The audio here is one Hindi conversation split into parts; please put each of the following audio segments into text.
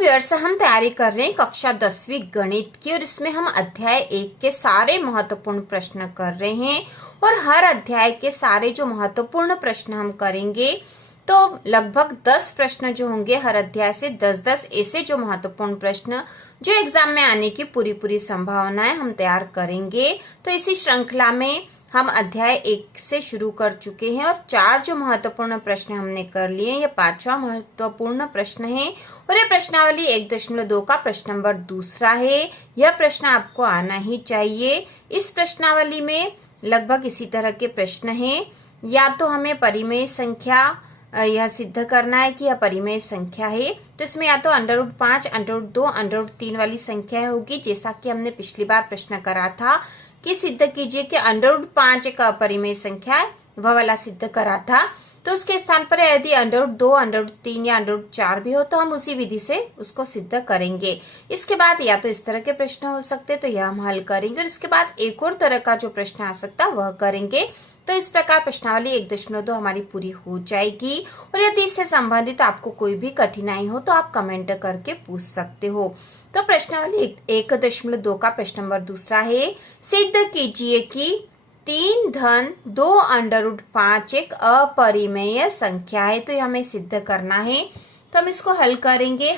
व्यूअर्स, हम तैयारी कर रहे हैं कक्षा 10वीं गणित की और इसमें हम अध्याय 1 के सारे महत्वपूर्ण प्रश्न कर रहे हैं। और हर अध्याय के सारे जो महत्वपूर्ण प्रश्न हम करेंगे तो लगभग 10 प्रश्न जो होंगे हर अध्याय से 10-10 ऐसे जो महत्वपूर्ण प्रश्न जो एग्जाम में आने की पूरी संभावना है हम तैयार करेंगे। तो इसी श्रृंखला में हम अध्याय 1 से शुरू कर चुके हैं और 4 जो महत्वपूर्ण प्रश्न हमने कर लिए। ये 5वां महत्वपूर्ण प्रश्न है और ये प्रश्नावली 1.2 का प्रश्न नंबर 2 है। यह प्रश्न आपको आना ही चाहिए। इस प्रश्नावली में लगभग इसी तरह के प्रश्न हैं। या तो हमें परिमेय संख्या यह सिद्ध करना है कि यह परिमेय संख्या है, तो इसमें या तो √5, √2, √3 वाली संख्या होगी, जैसा कि हमने पिछली बार प्रश्न करा था कि सिद्ध कीजिए कि √5 एक अपरिमेय संख्या है, वह वाला सिद्ध करा था। तो उसके स्थान पर यदि √2, √3 या √4 भी हो तो हम उसी विधि से उसको सिद्ध करेंगे। इसके बाद या तो इस तरह के प्रश्न हो सकते तो यह हम हल करेंगे और इसके बाद एक और तरह का जो प्रश्न आ सकता वह करेंगे। तो इस प्रकार प्रश्नावली 1.2 हमारी पूरी हो जाएगी। और यदि इससे संबंधित आपको कोई भी कठिनाई हो तो आप कमेंट करके पूछ सकते हो। तो प्रश्नावली 1.2 का प्रश्न नंबर 2 है, सिद्ध कीजिए कि 3 धन 2 √5 एक अपरिमेय संख्या है। तो ये हमें सिद्ध करना है, तो हम इसको हल करेंगे।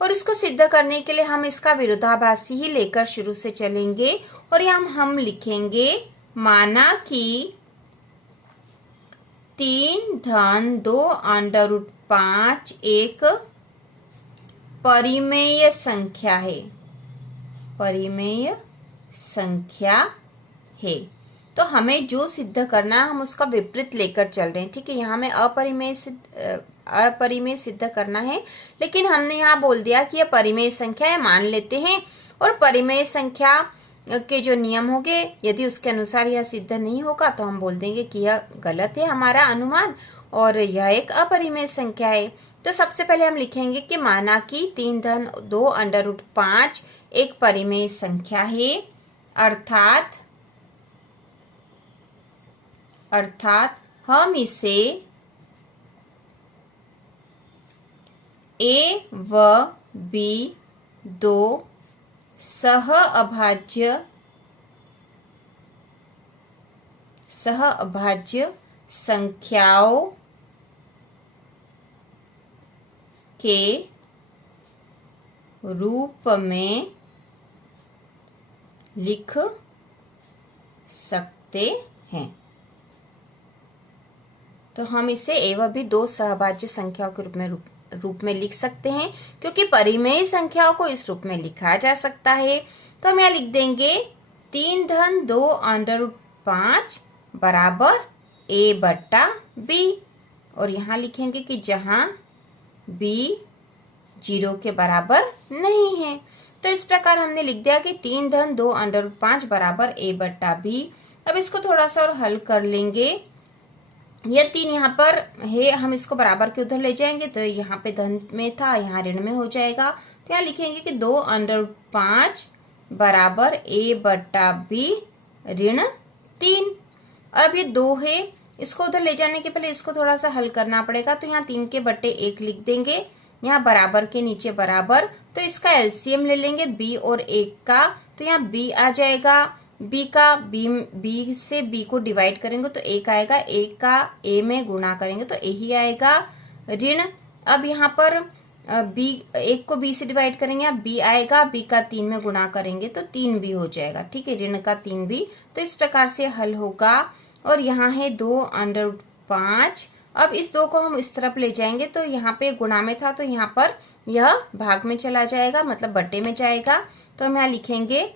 और इसको सिद्ध करने के लिए हम इसका विरोधाभासी ही लेकर शुरू से चलेंगे और यहाँ हम लिखेंगे माना कि 3 धन 2 √5 एक परिमेय संख्या है। परिमेय संख्या है। तो हमें जो सिद्ध करना है हम उसका विपरीत लेकर चल रहे हैं। ठीक है, यहाँ हमें अपरिमेय सिद्ध करना है, लेकिन हमने यहाँ बोल दिया कि यह परिमेय संख्या है, मान लेते हैं। और परिमेय संख्या के जो नियम होंगे यदि उसके अनुसार यह सिद्ध नहीं होगा तो हम बोल देंगे कि यह गलत है हमारा अनुमान और यह एक अपरिमेय संख्या है। तो सबसे पहले हम लिखेंगे कि माना कि 3 धन 2 √5 एक परिमेय संख्या है, अर्थात हम इसे A व B दो सहअभाज्य संख्याओं के रूप में लिख सकते हैं। तो हम इसे A व B दो सहअभाज्य संख्याओं के रूप में लिख सकते हैं, क्योंकि परिमेय संख्याओं को इस रूप में लिखा जा सकता है। तो हम यहाँ लिख देंगे 3 धन 2 √5 बराबर A/B और यहाँ लिखेंगे कि जहां B 0 के बराबर नहीं है। तो इस प्रकार हमने लिख दिया कि 3 धन 2 √5 बराबर A/B। अब इसको थोड़ा सा और हल कर लेंगे। यह 3 यहाँ पर है, हम इसको बराबर के उधर ले जाएंगे तो यहाँ पे धन में था, यहाँ ऋण में हो जाएगा। तो यहाँ लिखेंगे कि 2 √5 बराबर A/B ऋण 3। अब ये 2 है, इसको उधर ले जाने के पहले इसको थोड़ा सा हल करना पड़ेगा। तो यहाँ 3 के बट्टे 1 लिख देंगे, यहाँ बराबर के नीचे बराबर। तो इसका एलसीएम ले लेंगे B और 1 का, तो यहाँ B आ जाएगा। B से B को डिवाइड करेंगे तो 1 आएगा, 1 का A में गुणा करेंगे तो A ही आएगा ऋण। अब यहाँ पर एक को B से डिवाइड करेंगे, यहाँ B आएगा, B का 3 में गुणा करेंगे तो 3B हो जाएगा। ठीक है, ऋण का 3B। तो इस प्रकार से हल होगा। और यहाँ है 2 √5। अब इस 2 को हम इस तरफ ले जाएंगे तो यहाँ पे गुणा में था तो यहाँ पर यह भाग में चला जाएगा, मतलब बट्टे में जाएगा। तो हम यहाँ लिखेंगे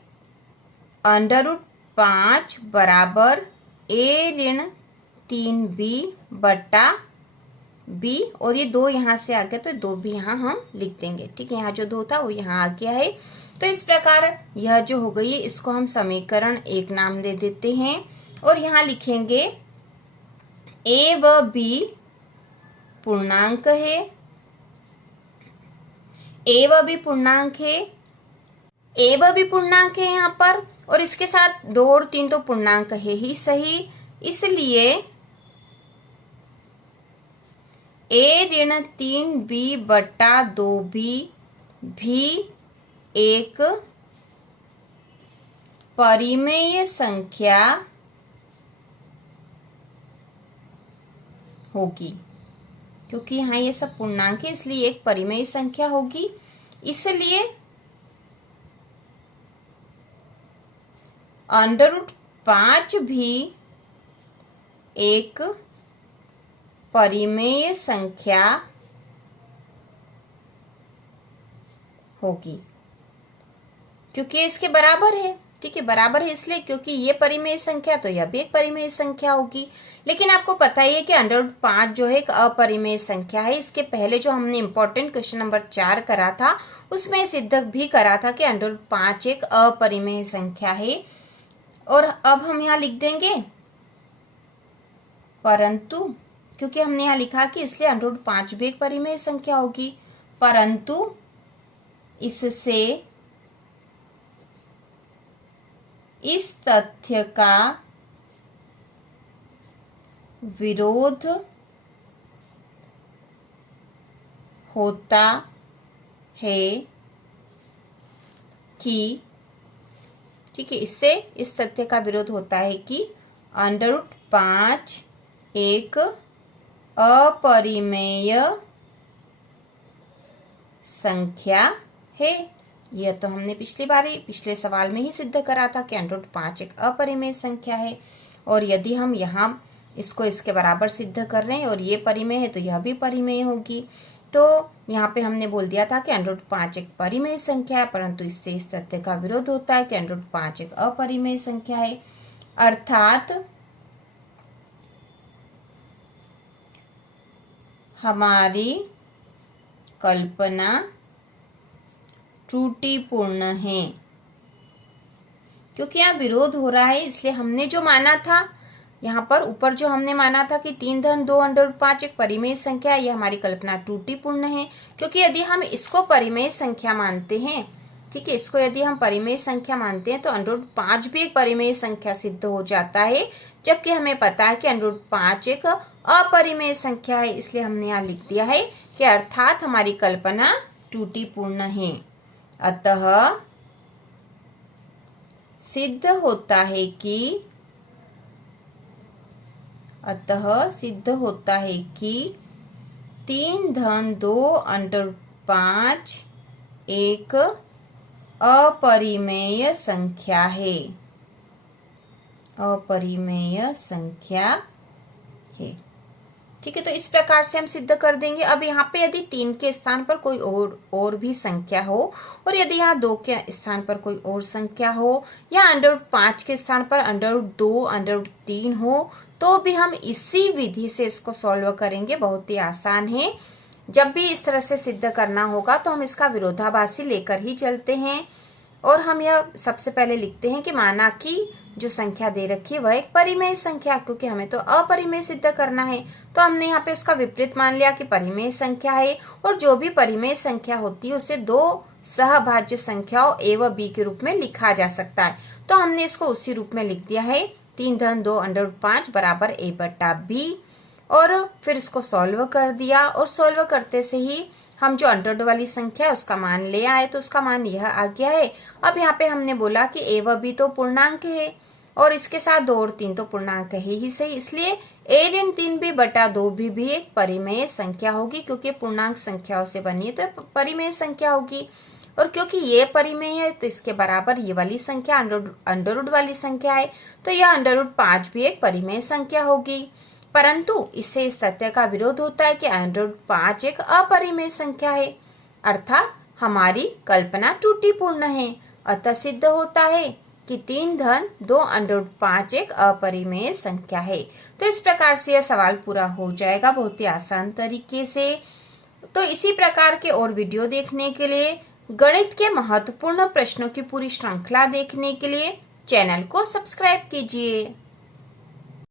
√5 बराबर A ऋण 3B/B और ये 2 यहाँ से आ गया तो 2 भी यहाँ हम लिख देंगे। ठीक है, यहाँ जो 2 था वो यहाँ आ गया है। तो इस प्रकार यह जो हो गई है इसको हम समीकरण 1 नाम दे देते हैं और यहाँ लिखेंगे A व B पूर्णांक है। A व B पूर्णांक है यहाँ पर, और इसके साथ 2 और 3 तो पूर्णांक है ही सही, इसलिए A ऋण 3B/2B भी एक परिमेय संख्या होगी। क्योंकि यहाँ ये सब पूर्णांक है इसलिए एक परिमेय संख्या होगी, इसलिए √5 भी एक परिमेय संख्या होगी, क्योंकि इसके बराबर है। ठीक है, बराबर है इसलिए क्योंकि ये परिमेय संख्या तो यह भी एक परिमेय संख्या होगी। लेकिन आपको पता ही है कि √5 जो है एक अपरिमेय संख्या है। इसके पहले जो हमने इम्पोर्टेंट क्वेश्चन नंबर 4 करा था उसमें सिद्ध भी करा था कि √5 एक अपरिमेय संख्या है। और अब हम यहाँ लिख देंगे परंतु, क्योंकि हमने यहाँ लिखा कि इसलिए √5 भी एक परिमेय संख्या होगी, परंतु इससे इस तथ्य का विरोध होता है कि, ठीक है, इससे इस तथ्य का विरोध होता है कि √5 एक अपरिमेय संख्या है। यह तो हमने पिछले सवाल में ही सिद्ध करा था कि √5 एक अपरिमेय संख्या है। और यदि हम यहाँ इसको इसके बराबर सिद्ध कर रहे हैं और ये परिमेय है तो यह भी परिमेय होगी। तो यहाँ पे हमने बोल दिया था कि √5 एक परिमेय संख्या है, परंतु इससे इस तथ्य का विरोध होता है कि √5 एक अपरिमेय संख्या है। अर्थात हमारी कल्पना त्रुटिपूर्ण है। क्योंकि यहाँ विरोध हो रहा है इसलिए हमने जो माना था यहाँ पर ऊपर जो हमने माना था कि 3-2 √5 एक परिमेय संख्या है, यह हमारी कल्पना त्रुटिपूर्ण है। क्योंकि यदि हम इसको परिमेय संख्या मानते हैं, ठीक है, इसको यदि हम परिमेय संख्या मानते हैं तो √5 भी एक परिमेय संख्या सिद्ध हो जाता है, जबकि हमें पता है कि √5 एक अपरिमेय संख्या है। इसलिए हमने यहाँ लिख दिया है कि अर्थात हमारी कल्पना त्रुटिपूर्ण है। अतः सिद्ध होता है कि 3-2 √5 एक अपरिमेय संख्या है, अपरिमेय संख्या है। ठीक है, तो इस प्रकार से हम सिद्ध कर देंगे। अब यहाँ पे यदि 3 के स्थान पर कोई और भी संख्या हो और यदि यहाँ 2 के स्थान पर कोई और संख्या हो या √5 के स्थान पर √2 √3 हो तो भी हम इसी विधि से इसको सॉल्व करेंगे। बहुत ही आसान है। जब भी इस तरह से सिद्ध करना होगा तो हम इसका विरोधाभासी लेकर ही चलते हैं और हम यह सबसे पहले लिखते हैं कि माना कि जो संख्या दे रखी है वह एक परिमेय संख्या, क्योंकि हमें तो अपरिमेय सिद्ध करना है तो हमने यहाँ पे उसका विपरीत मान लिया कि परिमेय संख्या है। और जो भी परिमेय संख्या होती है उसे 2 सहभाज्य संख्याओं a व b के रूप में लिखा जा सकता है। तो हमने इसको उसी रूप में लिख दिया है 3-2 √5 बराबर a/b और फिर इसको सॉल्व कर दिया। और सॉल्व करते से ही हम जो अंडरवर्ड वाली संख्या है उसका मान ले आए, तो उसका मान यह आ गया है। अब यहाँ पे हमने बोला कि a व b तो पूर्णांक है और इसके साथ 2 और 3 तो पूर्णांक है ही सही, इसलिए a-3b/2 भी एक परिमेय संख्या होगी, क्योंकि पूर्णांक संख्याओं से बनी है तो परिमेय संख्या होगी। और क्योंकि ये परिमेय है तो इसके बराबर ये वाली संख्या अंडरवुड वाली संख्या है, तो यह √5 भी एक परिमेय संख्या होगी। परंतु इससे इस तथ्य का विरोध होता है कि √5 एक अपरिमेय संख्या है, अर्थात हमारी कल्पना त्रुटिपूर्ण है। अतः सिद्ध होता है कि 3-2 √5 एक अपरिमेय संख्या है। तो इस प्रकार से यह सवाल पूरा हो जाएगा बहुत ही आसान तरीके से। तो इसी प्रकार के और वीडियो देखने के लिए, गणित के महत्वपूर्ण प्रश्नों की पूरी श्रृंखला देखने के लिए चैनल को सब्सक्राइब कीजिए।